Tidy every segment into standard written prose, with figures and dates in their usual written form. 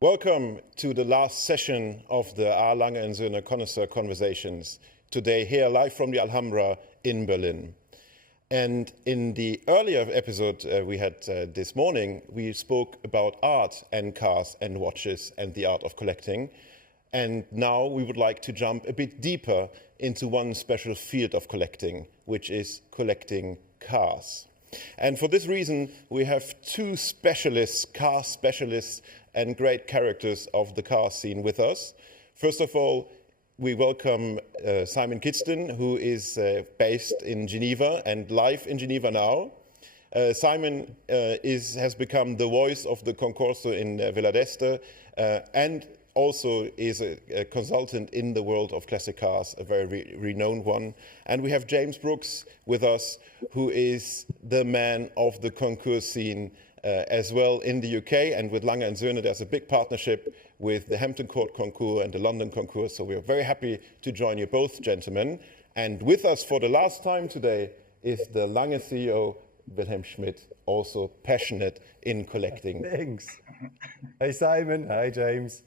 Welcome to the last session of the Lange and Söhne Connoisseur Conversations, today here live from the Alhambra in Berlin. And in the earlier episode we had this morning, we spoke about art and cars and watches and the art of collecting. And now we would like to jump a bit deeper into one special field of collecting, which is collecting cars. And for this reason, we have two specialists, car specialists, and great characters of the car scene with us. First of all, we welcome Simon Kidston, who is based in Geneva and live in Geneva now. Simon has become the voice of the Concorso in Villa d'Este and also is a consultant in the world of classic cars, a very renowned one. And we have James Brooks with us, who is the man of the concours scene as well in the UK, and with Lange and Söhne there's a big partnership with the Hampton Court Concours and the London Concours, so we're very happy to join you both, gentlemen. And with us for the last time today is the Lange CEO, Wilhelm Schmid, also passionate in collecting. Thanks. Hey Simon, hi James.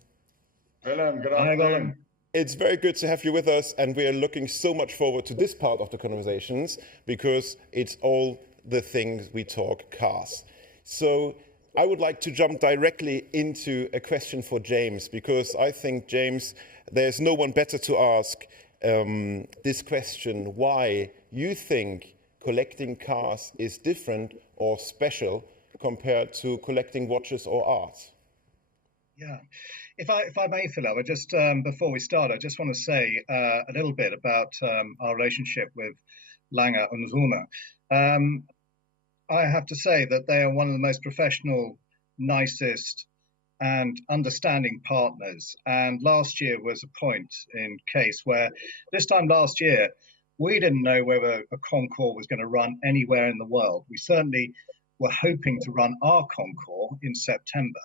Wilhelm, good afternoon. It's very good to have you with us, and we are looking so much forward to this part of the conversations because it's all the things we talk cars. So I would like to jump directly into a question for James, because I think, James, there's no one better to ask this question, why you think collecting cars is different or special compared to collecting watches or art. Yeah, if I may, Philip, I just before we start, I just want to say a little bit about our relationship with Lange and Söhne. I have to say that they are one of the most professional, nicest and understanding partners. And last year was a point in case where this time last year, we didn't know whether a concours was going to run anywhere in the world. We certainly were hoping to run our concours in September.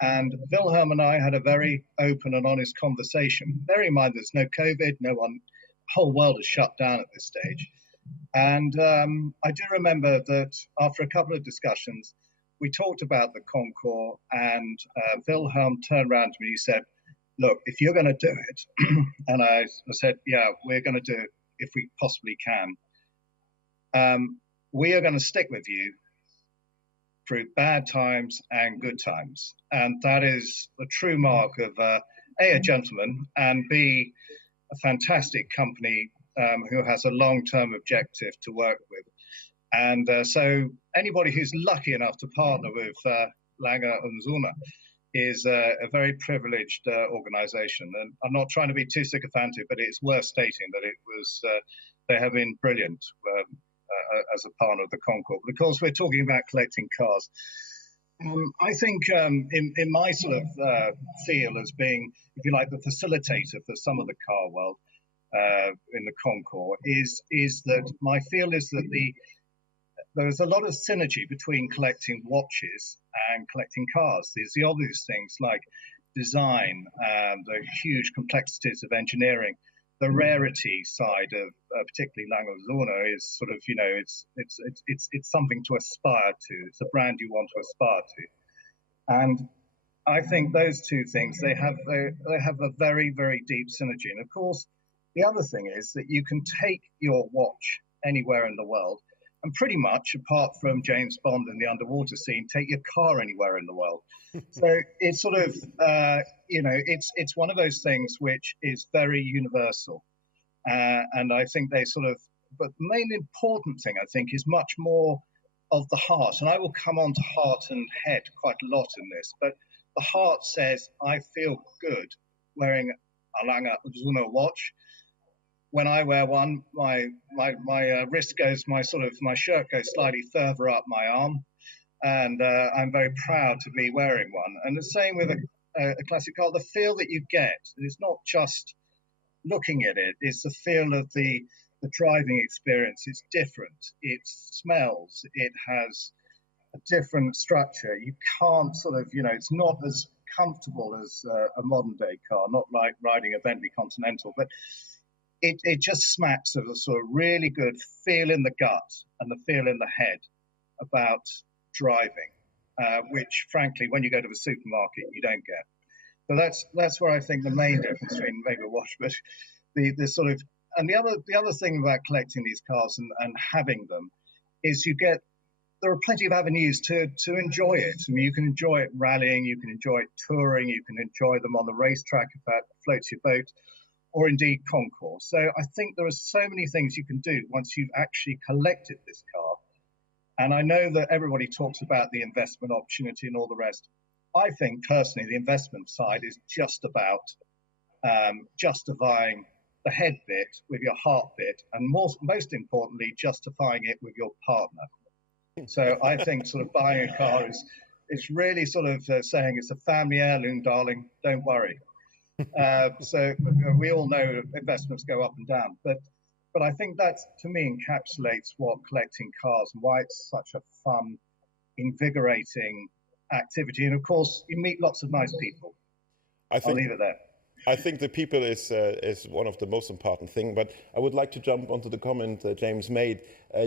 And Wilhelm and I had a very open and honest conversation. Bear in mind, there's no COVID, the whole world is shut down at this stage. And I do remember that after a couple of discussions, we talked about the concours, and Wilhelm turned around to me and he said, look, if you're going to do it, and I said, yeah, we're going to do it if we possibly can. We are going to stick with you through bad times and good times. And that is the true mark of A, gentleman, and B, a fantastic company who has a long-term objective to work with. And so anybody who's lucky enough to partner with Lange and Söhne is a very privileged organization. And I'm not trying to be too sycophantic, but it's worth stating that it was they have been brilliant as a partner of the concours. But of course, we're talking about collecting cars. I think in my sort of feel as being, if you like, the facilitator for some of the car world in the concours is that my feel is that there's a lot of synergy between collecting watches and collecting cars. There's the obvious things like design, the huge complexities of engineering, the rarity side of particularly Lange and Söhne is sort of, you know, it's something to aspire to. It's a brand you want to aspire to, and I think those two things they have a very, very deep synergy. And of course, the other thing is that you can take your watch anywhere in the world, and pretty much, apart from James Bond in the underwater scene, take your car anywhere in the world. So it's sort of, you know, it's one of those things which is very universal. And I think they sort of, but the main important thing, I think, is much more of the heart. And I will come on to heart and head quite a lot in this, but the heart says, I feel good wearing a Lange and Söhne watch. when I wear one, my wrist goes, my shirt goes slightly further up my arm, and I'm very proud to be wearing one. And the same with a classic car. The feel that you get, it's not just looking at it; it's the feel of the driving experience. It's different. It smells. It has a different structure. You can't it's not as comfortable as a modern day car, not like riding a Bentley Continental, but it just smacks of a sort of really good feel in the gut and the feel in the head about driving, which frankly, when you go to the supermarket, you don't get. So that's where I think the main difference between maybe a watch, but the sort of, and the other thing about collecting these cars and having them is there are plenty of avenues to enjoy it. I mean, you can enjoy it rallying, you can enjoy it touring, you can enjoy them on the racetrack if that floats your boat, or indeed concourse. So I think there are so many things you can do once you've actually collected this car. And I know that everybody talks about the investment opportunity and all the rest. I think personally, the investment side is just about justifying the head bit with your heart bit, and most importantly, justifying it with your partner. So I think sort of buying a car it's really sort of saying it's a family heirloom, darling, don't worry. So we all know investments go up and down, but I think that, to me, encapsulates what collecting cars and why it's such a fun, invigorating activity. And of course, you meet lots of nice people. I'll leave it there. I think the people is one of the most important thing, but I would like to jump onto the comment James made.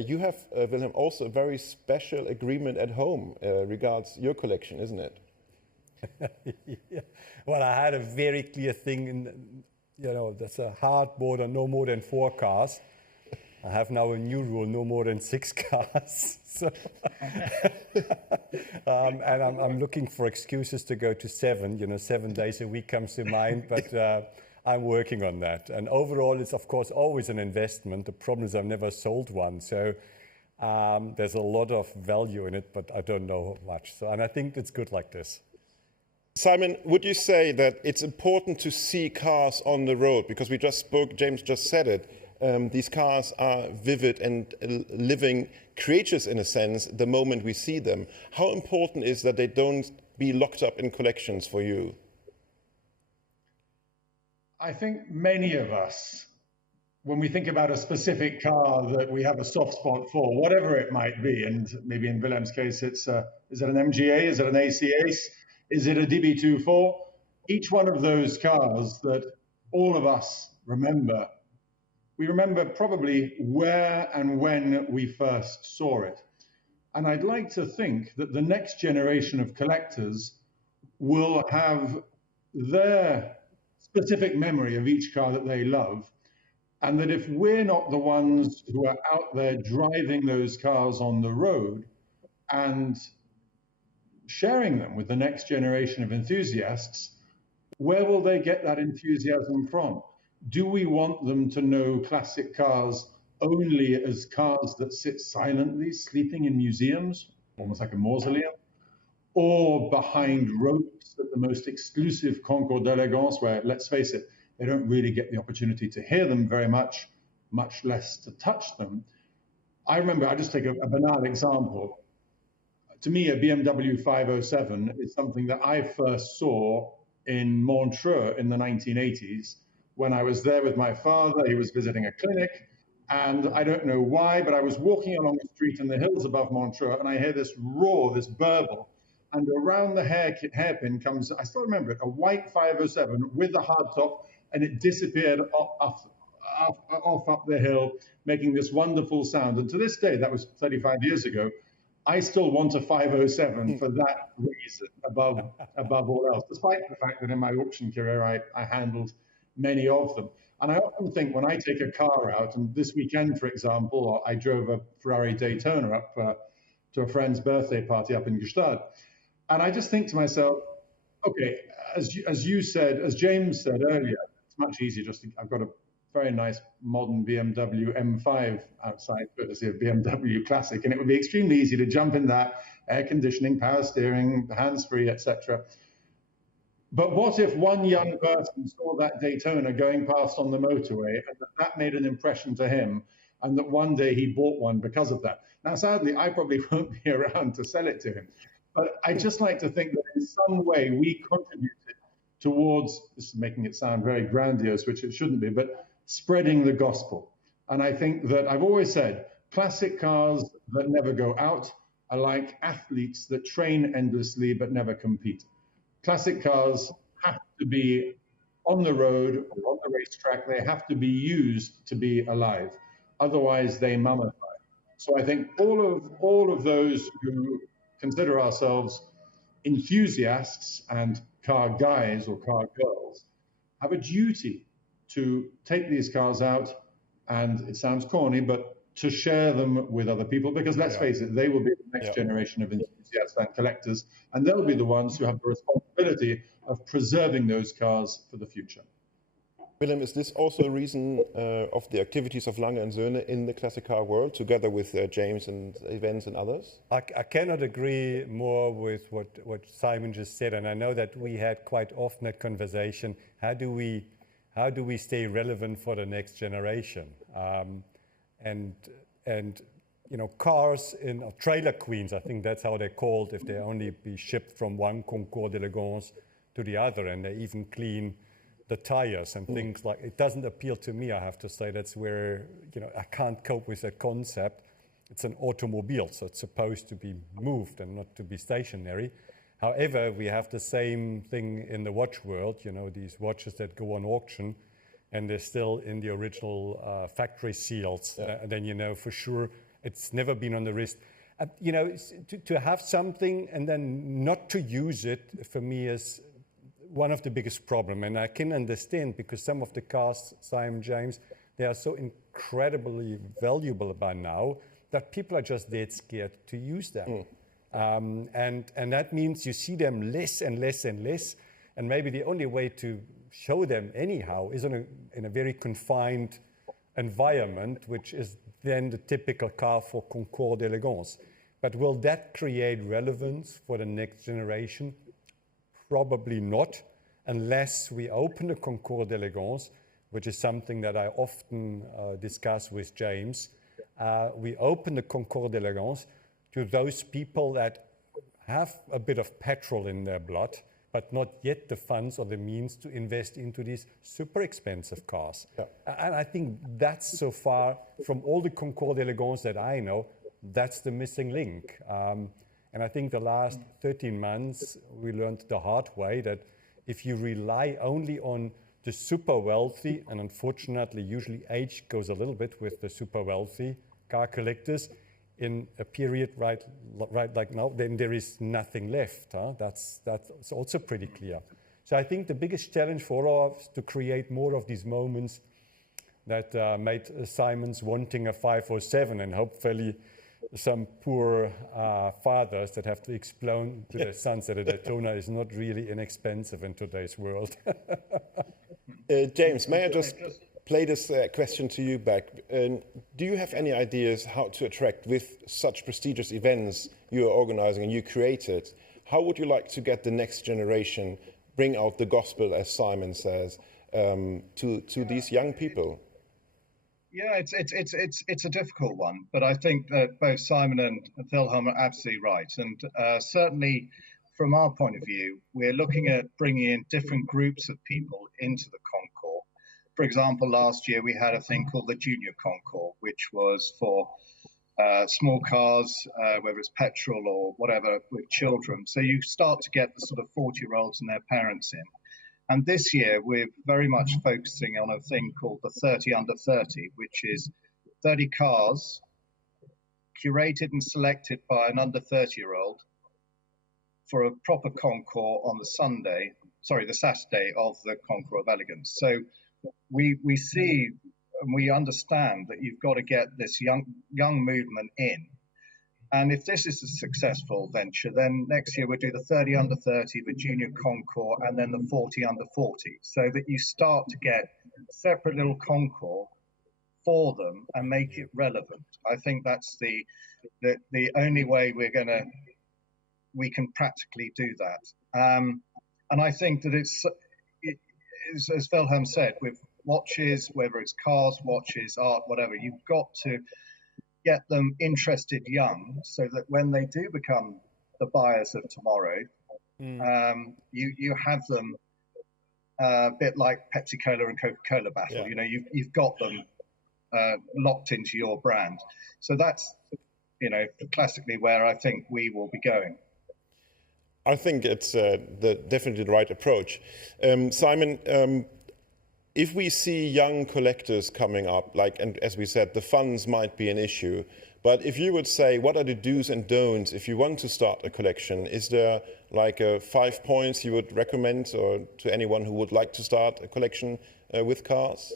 You have, Wilhelm, also a very special agreement at home regards your collection, isn't it? Yeah. Well, I had a very clear thing, that's a hard border, no more than 4 cars. I have now a new rule, no more than 6 cars. So, and I'm looking for excuses to go to 7. 7 days a week comes to mind, but I'm working on that. And overall, it's of course always an investment. The problem is I've never sold one, so there's a lot of value in it, but I don't know much. And I think it's good like this. Simon, would you say that it's important to see cars on the road? Because we just spoke, James just said it, these cars are vivid and living creatures in a sense the moment we see them. How important is that they don't be locked up in collections for you? I think many of us, when we think about a specific car that we have a soft spot for, whatever it might be, and maybe in Wilhelm's case, is it an MGA, is it an AC Ace? Is it a DB24? Each one of those cars that all of us remember, we remember probably where and when we first saw it. And I'd like to think that the next generation of collectors will have their specific memory of each car that they love. And that if we're not the ones who are out there driving those cars on the road and sharing them with the next generation of enthusiasts, where will they get that enthusiasm from? Do we want them to know classic cars only as cars that sit silently, sleeping in museums, almost like a mausoleum, or behind ropes at the most exclusive Concours d'Elegance, where, let's face it, they don't really get the opportunity to hear them very much, much less to touch them? I remember, I'll just take a banal example. To me, a BMW 507 is something that I first saw in Montreux in the 1980s when I was there with my father. He was visiting a clinic, and I don't know why, but I was walking along the street in the hills above Montreux, and I hear this roar, this burble, and around the hairpin comes, I still remember it, a white 507 with a hardtop, and it disappeared off up the hill, making this wonderful sound. And to this day, that was 35 years ago, I still want a 507 for that reason above all else, despite the fact that in my auction career, I handled many of them. And I often think when I take a car out, and this weekend, for example, I drove a Ferrari Daytona up to a friend's birthday party up in Gstaad. And I just think to myself, okay, as you said, as James said earlier, it's much easier I've got a very nice modern BMW M5 outside, courtesy of BMW Classic, and it would be extremely easy to jump in that, air conditioning, power steering, hands-free, etc. But what if one young person saw that Daytona going past on the motorway and that made an impression to him, and that one day he bought one because of that? Now, sadly, I probably won't be around to sell it to him. But I just like to think that in some way we contributed towards, this is making it sound very grandiose, which it shouldn't be, but spreading the gospel. And I think that I've always said, classic cars that never go out are like athletes that train endlessly but never compete. Classic cars have to be on the road or on the racetrack. They have to be used to be alive. Otherwise, they mummify. So I think all of those who consider ourselves enthusiasts and car guys or car girls have a duty to take these cars out, and it sounds corny, but to share them with other people, because let's face it, they will be the next generation of enthusiasts and collectors, and they'll be the ones who have the responsibility of preserving those cars for the future. Willem, is this also a reason of the activities of Lange and Söhne in the classic car world, together with James and events and others? I cannot agree more with what Simon just said, and I know that we had quite often that conversation. How do we stay relevant for the next generation? And you know, cars in trailer queens, I think that's how they're called, if they only be shipped from one concours d'elegance to the other, and they even clean the tires and things like. It doesn't appeal to me, I have to say. That's where, you know, I can't cope with that concept. It's an automobile, so it's supposed to be moved and not to be stationary. However, we have the same thing in the watch world, you know, these watches that go on auction and they're still in the original factory seals. Then you know for sure it's never been on the wrist. You know, to have something and then not to use it, for me, is one of the biggest problems. And I can understand, because some of the cars, Simon, James, they are so incredibly valuable by now that people are just dead scared to use them. And that means you see them less and less and less. And maybe the only way to show them anyhow is in a very confined environment, which is then the typical car for concours d'elegance. But will that create relevance for the next generation? Probably not, unless we open the concours d'elegance, which is something that I often discuss with James. We open the concours d'elegance to those people that have a bit of petrol in their blood, but not yet the funds or the means to invest into these super expensive cars. And I think that's, so far, from all the concours d'elegance that I know, that's the missing link. And I think the last 13 months, we learned the hard way that if you rely only on the super wealthy, and unfortunately, usually age goes a little bit with the super wealthy car collectors, in a period right like now, then there is nothing left. That's also pretty clear. So I think the biggest challenge for all of us to create more of these moments that made Simon's wanting a 507, and hopefully some poor fathers that have to explain to their sons that a Daytona is not really inexpensive in today's world. James, may I just play this question to you back? Do you have any ideas how to attract, with such prestigious events you are organizing and you created, how would you like to get the next generation, bring out the gospel, as Simon says, to these young people? Yeah, it's a difficult one, but I think that both Simon and Wilhelm are absolutely right. And certainly from our point of view, we're looking at bringing in different groups of people into the concours. For example, last year we had a thing called the Junior Concours, which was for small cars, whether it's petrol or whatever, with children. So you start to get the sort of 40-year-olds and their parents in. And this year, we're very much focusing on a thing called the 30 under 30, which is 30 cars curated and selected by an under 30-year-old for a proper concours on the Saturday of the Concours of Elegance. So we see and we understand that you've got to get this young movement in. And if this is a successful venture, then next year we'll do the 30 under 30, the junior concours, and then the 40 under 40, so that you start to get a separate little concours for them and make it relevant. I think that's the only way we can practically do that. And I think that as Wilhelm said, with watches, whether it's cars, watches, art, whatever, you've got to get them interested young so that when they do become the buyers of tomorrow, you have them a bit like Pepsi Cola and Coca-Cola battle. Yeah. You know, you've got them locked into your brand. So that's, you know, classically where I think we will be going. I think it's definitely the right approach. Simon, if we see young collectors coming up, and as we said, the funds might be an issue, but if you would say, what are the do's and don'ts if you want to start a collection? Is there 5 points you would recommend or to anyone who would like to start a collection with cars?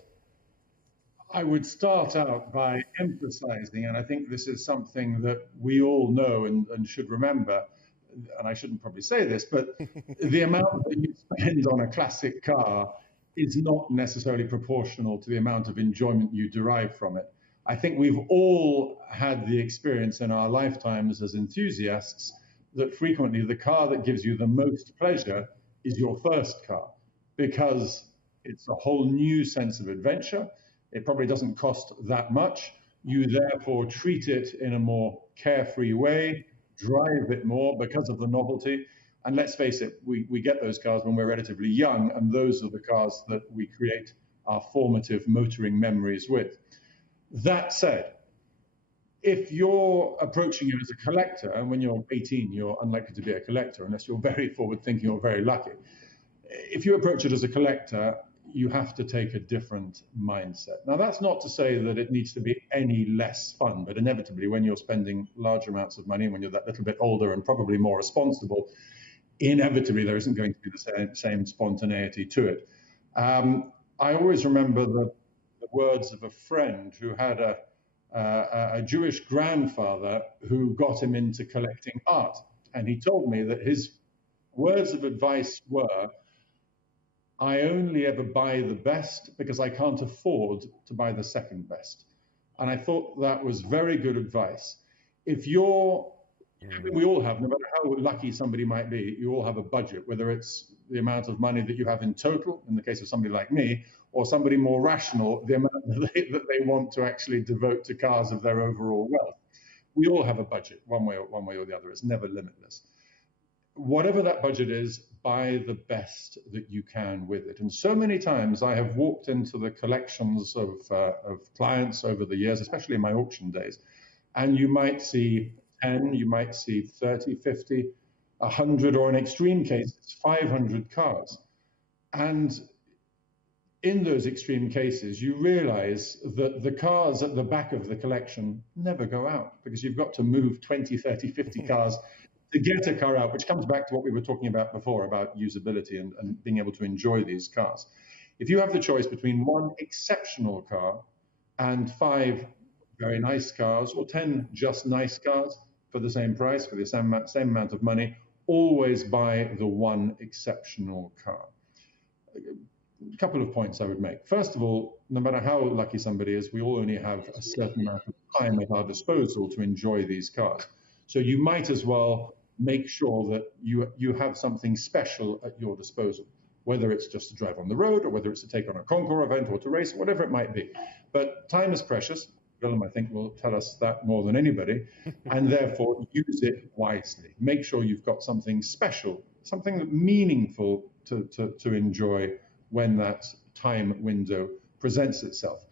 I would start out by emphasizing, and I think this is something that we all know and should remember, and I shouldn't probably say this, but the amount that you spend on a classic car is not necessarily proportional to the amount of enjoyment you derive from it. I think we've all had the experience in our lifetimes as enthusiasts that frequently the car that gives you the most pleasure is your first car, because it's a whole new sense of adventure. It probably doesn't cost that much. You therefore treat it in a more carefree way, drive it more because of the novelty. And let's face it, we get those cars when we're relatively young, and those are the cars that we create our formative motoring memories with. That said, if you're approaching it as a collector, and when you're 18, you're unlikely to be a collector unless you're very forward-thinking or very lucky. If you approach it as a collector, you have to take a different mindset. Now, that's not to say that it needs to be any less fun, but inevitably when you're spending large amounts of money, and when you're that little bit older and probably more responsible, inevitably there isn't going to be the same spontaneity to it. I always remember the words of a friend who had a Jewish grandfather who got him into collecting art. And he told me that his words of advice were, I only ever buy the best because I can't afford to buy the second best. And I thought that was very good advice. If you're, we all have, no matter how lucky somebody might be, you all have a budget, whether it's the amount of money that you have in total, in the case of somebody like me, or somebody more rational, the amount that they want to actually devote to cars of their overall wealth. We all have a budget, one way or the other. It's never limitless. Whatever that budget is, buy the best that you can with it. And so many times I have walked into the collections of clients over the years, especially in my auction days, and you might see 10, you might see 30, 50, 100, or in extreme cases, 500 cars. And in those extreme cases, you realize that the cars at the back of the collection never go out, because you've got to move 20, 30, 50 cars to get a car out, which comes back to what we were talking about before, about usability and being able to enjoy these cars. If you have the choice between one exceptional car and 5 very nice cars, or 10 just nice cars for the same price, for the same amount of money, always buy the one exceptional car. A couple of points I would make. First of all, no matter how lucky somebody is, we all only have a certain amount of time at our disposal to enjoy these cars. So you might as well make sure that you have something special at your disposal, whether it's just to drive on the road, or whether it's to take on a concours event, or to race, whatever it might be. But time is precious. Willem, I think, will tell us that more than anybody, and therefore use it wisely. Make sure you've got something special, something meaningful to enjoy when that time window presents itself.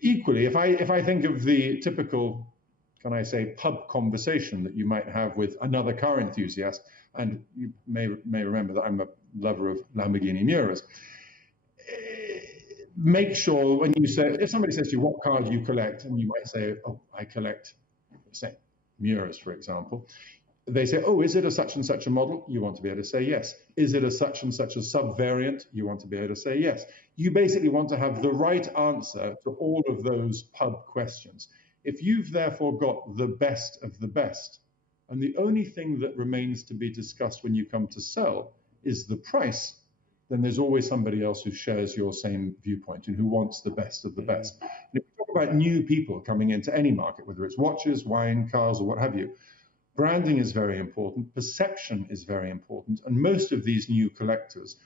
Equally, if I think of the typical, can I say, pub conversation that you might have with another car enthusiast, and you may remember that I'm a lover of Lamborghini Miuras. Make sure when you say, if somebody says to you, what car do you collect? And you might say, oh, I collect, say, Miuras, for example. They say, oh, is it a such and such a model? You want to be able to say yes. Is it a such and such a sub-variant? You want to be able to say yes. You basically want to have the right answer to all of those pub questions. If you've therefore got the best of the best, and the only thing that remains to be discussed when you come to sell is the price, then there's always somebody else who shares your same viewpoint and who wants the best of the best. And if you talk about new people coming into any market, whether it's watches, wine, cars, or what have you, Branding is very important. Perception is very important. And most of these new collectors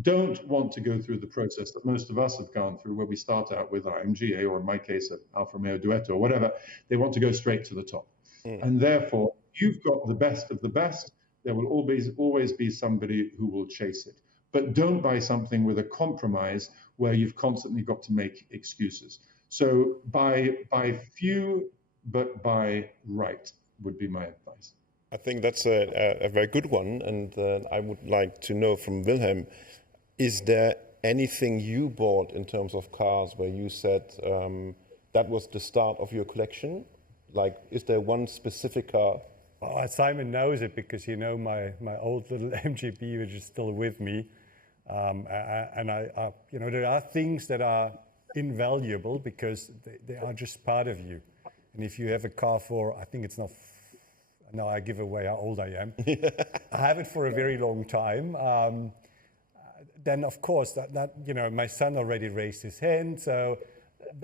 don't want to go through the process that most of us have gone through, where we start out with our MGA, or in my case, an Alfa Romeo Duetto or whatever. They want to go straight to the top. And therefore, you've got the best of the best. There will always be somebody who will chase it. But don't buy something with a compromise where you've constantly got to make excuses. So buy few, but buy right would be my advice. I think that's a very good one. And I would like to know from Wilhelm, is there anything you bought in terms of cars where you said that was the start of your collection? Like, is there one specific car? Oh, Simon knows it because my old little MGB, which is still with me. And there are things that are invaluable because they are just part of you. And if you have a car for, I think it's not, now I give away how old I am. I have it for a very long time. Then of course that my son already raised his hand, so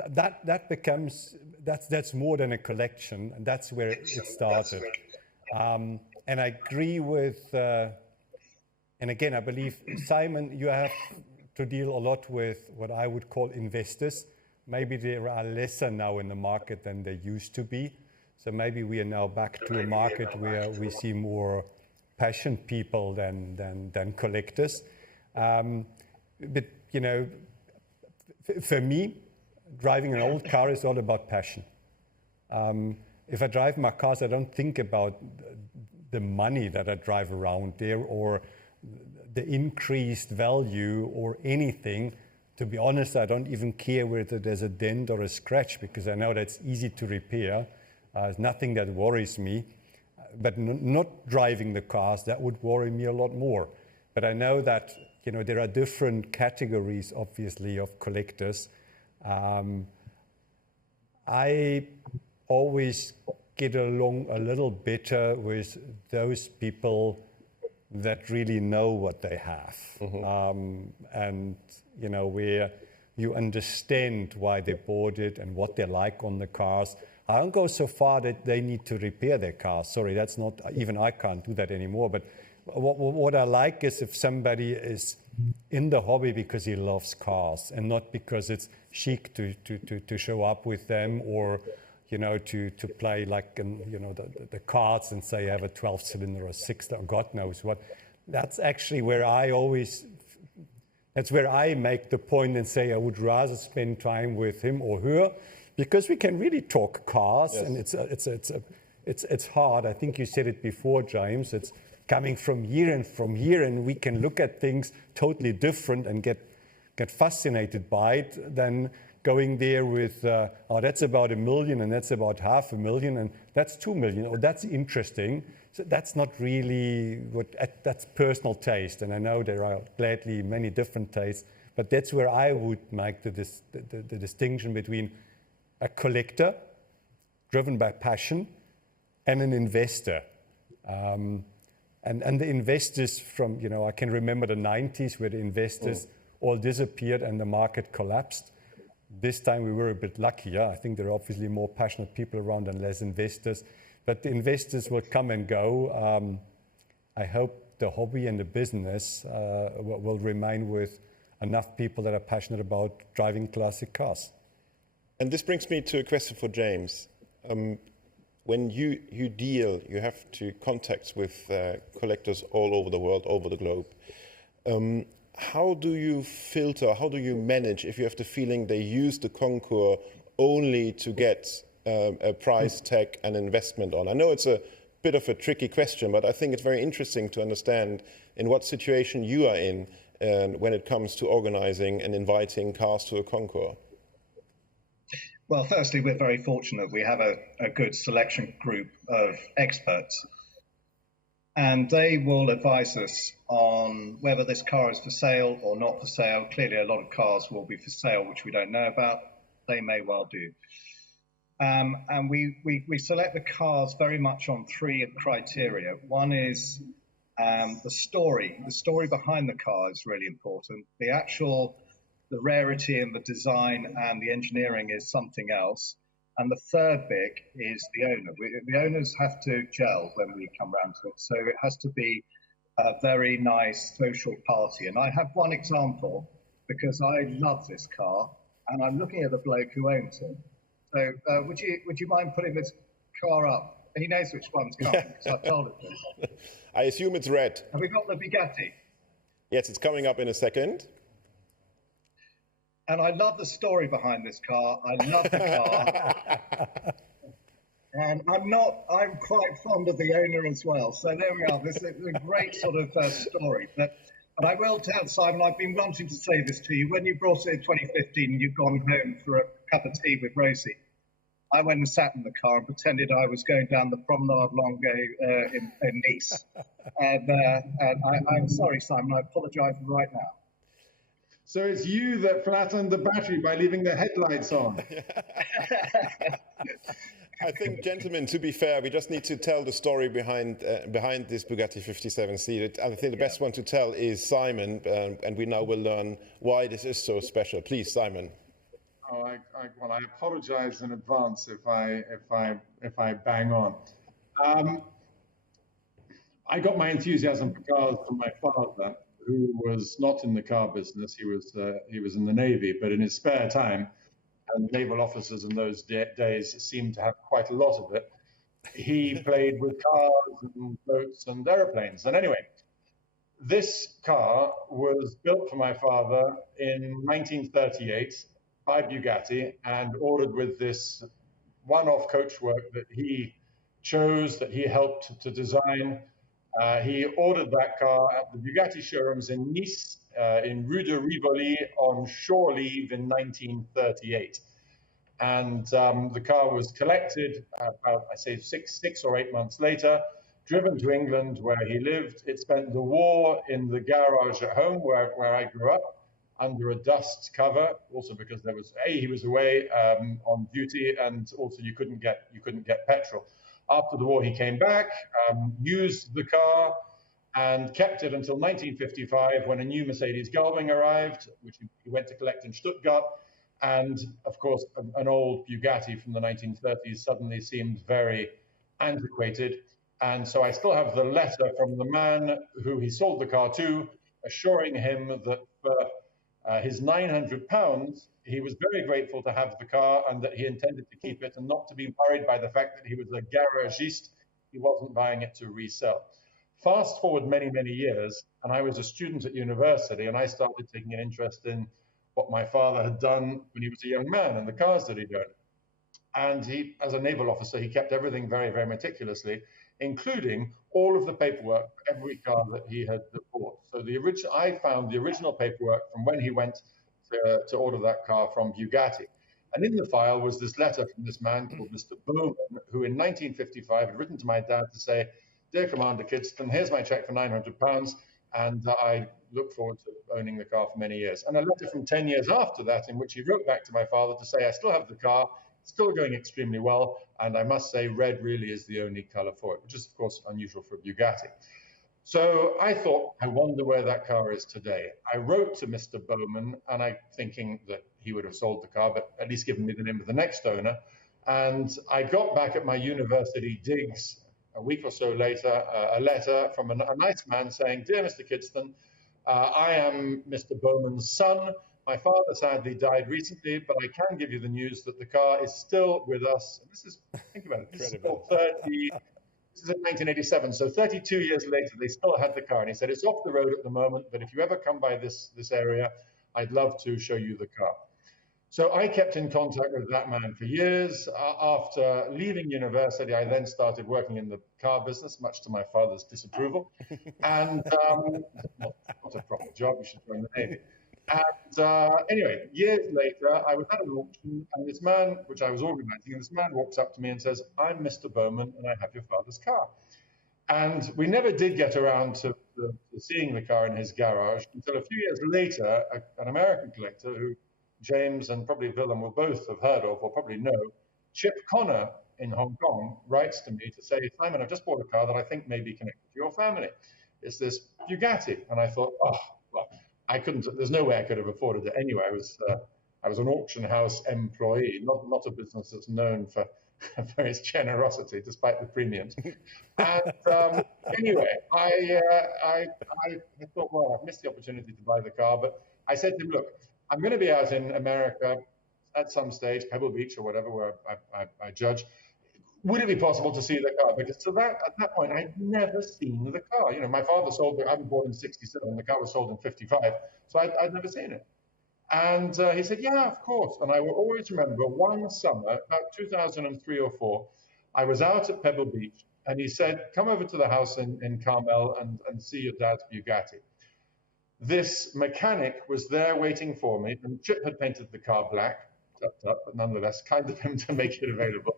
that becomes, that's more than a collection, and that's where it started. And I agree with, and again, I believe, Simon, you have to deal a lot with what I would call investors. Maybe there are lesser now in the market than they used to be. So maybe we are now back to a market where we see more passionate people than collectors. But for me, driving an old car is all about passion. If I drive my cars, I don't think about the money that I drive around there or the increased value or anything. To be honest, I don't even care whether there's a dent or a scratch because I know that's easy to repair. It's nothing that worries me. But not driving the cars, that would worry me a lot more. But I know that there are different categories, obviously, of collectors. I always get along a little better with those people that really know what they have. And where you understand why they bought it and what they like on the cars. I don't go so far that they need to repair their cars. Sorry, that's not, even I can't do that anymore. But what I like is if somebody is in the hobby because he loves cars and not because it's chic to show up with them or to play like the cards and say I have a 12-cylinder or a 6, or God knows what. That's actually where that's where I make the point and say I would rather spend time with him or her, because we can really talk cars. Yes. And it's hard. I think you said it before, James. It's coming from here, and we can look at things totally different and get fascinated by it than going there with, that's about $1 million, and that's about $500,000, and that's $2 million. Oh, that's interesting. So that's not really that's personal taste. And I know there are gladly many different tastes, but that's where I would make the distinction between a collector driven by passion and an investor. And the investors from, I can remember the 90s where the investors all disappeared and the market collapsed. This time we were a bit luckier. I think there are obviously more passionate people around and less investors, but the investors will come and go. I hope the hobby and the business will remain with enough people that are passionate about driving classic cars. And this brings me to a question for James. When you deal, you have to contacts with collectors all over the world, over the globe. How do you filter, how do you manage if you have the feeling they use the Concours only to get a price tag and investment on? I know it's a bit of a tricky question, but I think it's very interesting to understand in what situation you are in when it comes to organizing and inviting cars to a Concours. Well, firstly, we're very fortunate. We have a good selection group of experts, and they will advise us on whether this car is for sale or not for sale. Clearly, a lot of cars will be for sale, which we don't know about. They may well do. And we select the cars very much on 3 criteria. One is the story. The story behind the car is really important. The rarity and the design and the engineering is something else. And the third bit is the owner. The owners have to gel when we come round to it. So it has to be a very nice social party. And I have one example because I love this car and I'm looking at the bloke who owns it. So would you mind putting this car up? And he knows which one's coming because I've told him to. I assume it's red. Have we got the Bugatti? Yes, it's coming up in a second. And I love the story behind this car. I love the car. And I'm quite fond of the owner as well. So there we are. This is a great sort of story. But I will tell Simon, I've been wanting to say this to you. When you brought it in 2015 and you've gone home for a cup of tea with Rosie, I went and sat in the car and pretended I was going down the Promenade Lange in Nice. And I'm sorry, Simon, I apologise right now. So it's you that flattened the battery by leaving the headlights on. I think, gentlemen, to be fair, we just need to tell the story behind this Bugatti 57C. I think the best one to tell is Simon, and we now will learn why this is so special. Please, Simon. Oh, well, I apologize in advance if I bang on. I got my enthusiasm for cars from my father, who was not in the car business. He was in the Navy, but in his spare time, and naval officers in those days seemed to have quite a lot of it, he played with cars and boats and airplanes. And anyway, this car was built for my father in 1938 by Bugatti and ordered with this one-off coachwork that he chose, that he helped to design. He ordered that car at the Bugatti showrooms in Nice, in Rue de Rivoli on shore leave in 1938. And the car was collected about, I say, six or 8 months later, driven to England where he lived. It spent the war in the garage at home where I grew up, under a dust cover, also because there was, he was away on duty, and also you couldn't get petrol. After the war, he came back, used the car, and kept it until 1955 when a new Mercedes Gullwing arrived, which he went to collect in Stuttgart. And of course, an old Bugatti from the 1930s suddenly seemed very antiquated. And so I still have the letter from the man who he sold the car to, assuring him that for his £900, he was very grateful to have the car and that he intended to keep it and not to be worried by the fact that he was a garagiste. He wasn't buying it to resell. Fast forward many, many years, and I was a student at university, and I started taking an interest in what my father had done when he was a young man and the cars that he'd owned. And he, as a naval officer, he kept everything very, very meticulously, including all of the paperwork for every car that he had bought. So I found the original paperwork from when he went to order that car from Bugatti. And in the file was this letter from this man called Mr. Bowman, who in 1955 had written to my dad to say, "Dear Commander Kidston, here's my check for £900, and I look forward to owning the car for many years." And a letter from 10 years after that in which he wrote back to my father to say, "I still have the car, still going extremely well, and I must say red really is the only color for it," which is, of course, unusual for a Bugatti. So I thought, I wonder where that car is today. I wrote to Mr. Bowman, and I thinking that he would have sold the car, but at least given me the name of the next owner. And I got back at my university digs a week or so later, a letter from a nice man saying, "Dear Mr. Kidston, I am Mr. Bowman's son. My father sadly died recently, but I can give you the news that the car is still with us." And this is, think about it, this is in 1987, so 32 years later, they still had the car. And he said, "It's off the road at the moment, but if you ever come by this area, I'd love to show you the car." So I kept in contact with that man for years. After leaving university, I then started working in the car business, much to my father's disapproval. And not a proper job, you should join the Navy. And anyway, years later, I was at an auction, and this man, which I was organizing, and this man walks up to me and says, "I'm Mr. Bowman, and I have your father's car." And we never did get around to seeing the car in his garage until a few years later, an American collector who James and probably Willem will both have heard of or probably know, Chip Connor in Hong Kong, writes to me to say, "Simon, I've just bought a car that I think may be connected to your family. It's this Bugatti." And I thought, oh, well, I couldn't, there's no way I could have afforded it anyway. I was I was an auction house employee, not a business that's known for its generosity, despite the premiums. And anyway, I thought, well, I've missed the opportunity to buy the car, but I said to him, look, I'm going to be out in America at some stage, Pebble Beach or whatever, where I judge. Would it be possible to see the car? Because at that point, I'd never seen the car. You know, my father sold it. I was born in '67. The car was sold in '55, so I'd never seen it. And he said, yeah, of course. And I will always remember one summer, about 2003 or 4, I was out at Pebble Beach, and he said, come over to the house in Carmel and see your dad's Bugatti. This mechanic was there waiting for me, and Chip had painted the car black, but nonetheless, kind of him to make it available.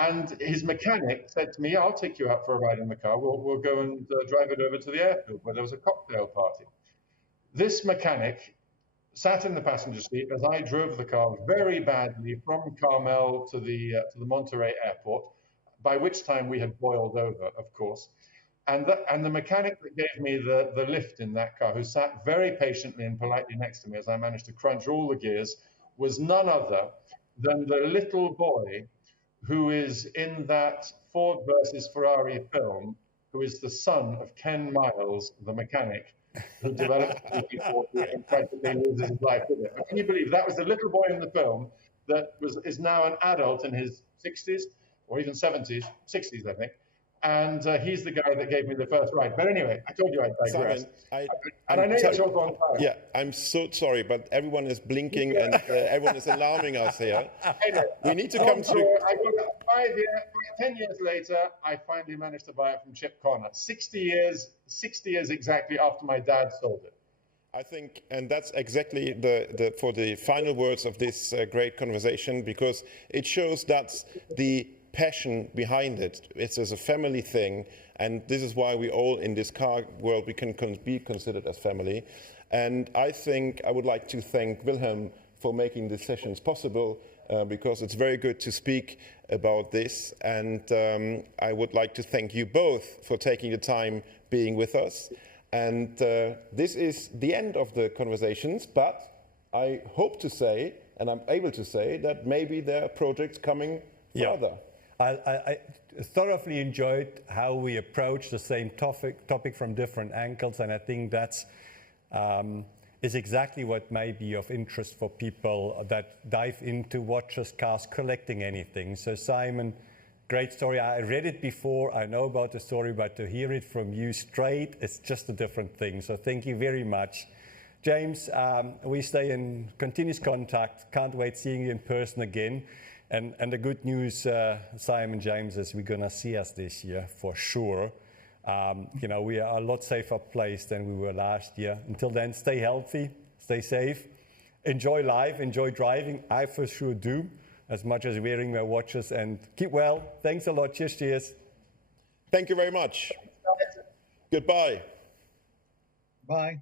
And his mechanic said to me, I'll take you out for a ride in the car. We'll go and drive it over to the airfield where there was a cocktail party. This mechanic sat in the passenger seat as I drove the car very badly from Carmel to the Monterey airport, by which time we had boiled over, of course. And the mechanic that gave me the lift in that car, who sat very patiently and politely next to me as I managed to crunch all the gears, was none other than the little boy who is in that Ford versus Ferrari film, who is the son of Ken Miles, the mechanic, who developed the GT40 and practically loses his life with it. But can you believe that was the little boy in the film that is now an adult in his 60s or even 70s, 60s, I think. And he's the guy that gave me the first ride. But anyway, I told you I'd digress. Simon, I know you're short on time. Yeah, I'm so sorry, but everyone is blinking and everyone is alarming us here. We need to come to... 10 years later, I finally managed to buy it from Chip Connor. 60 years exactly after my dad sold it. I think, and that's exactly for the final words of this great conversation, because it shows that's the passion behind it. It's as a family thing, and this is why we all in this car world, we can be considered as family. And I think I would like to thank Wilhelm for making these sessions possible, because it's very good to speak about this. And I would like to thank you both for taking the time being with us. And this is the end of the conversations, but I hope to say, and I'm able to say, that maybe there are projects coming further. I thoroughly enjoyed how we approached the same topic from different angles, and I think that's is exactly what may be of interest for people that dive into watches, cars, collecting anything. So Simon, great story. I read it before, I know about the story, but to hear it from you straight, it's just a different thing. So thank you very much. James, we stay in continuous contact. Can't wait seeing you in person again. And the good news, Simon, James, is we're going to see us this year for sure. You know, we are a lot safer place than we were last year. Until then, stay healthy, stay safe, enjoy life, enjoy driving. I for sure do, as much as wearing my watches, and keep well. Thanks a lot. Cheers, cheers. Thank you very much. Goodbye. Bye.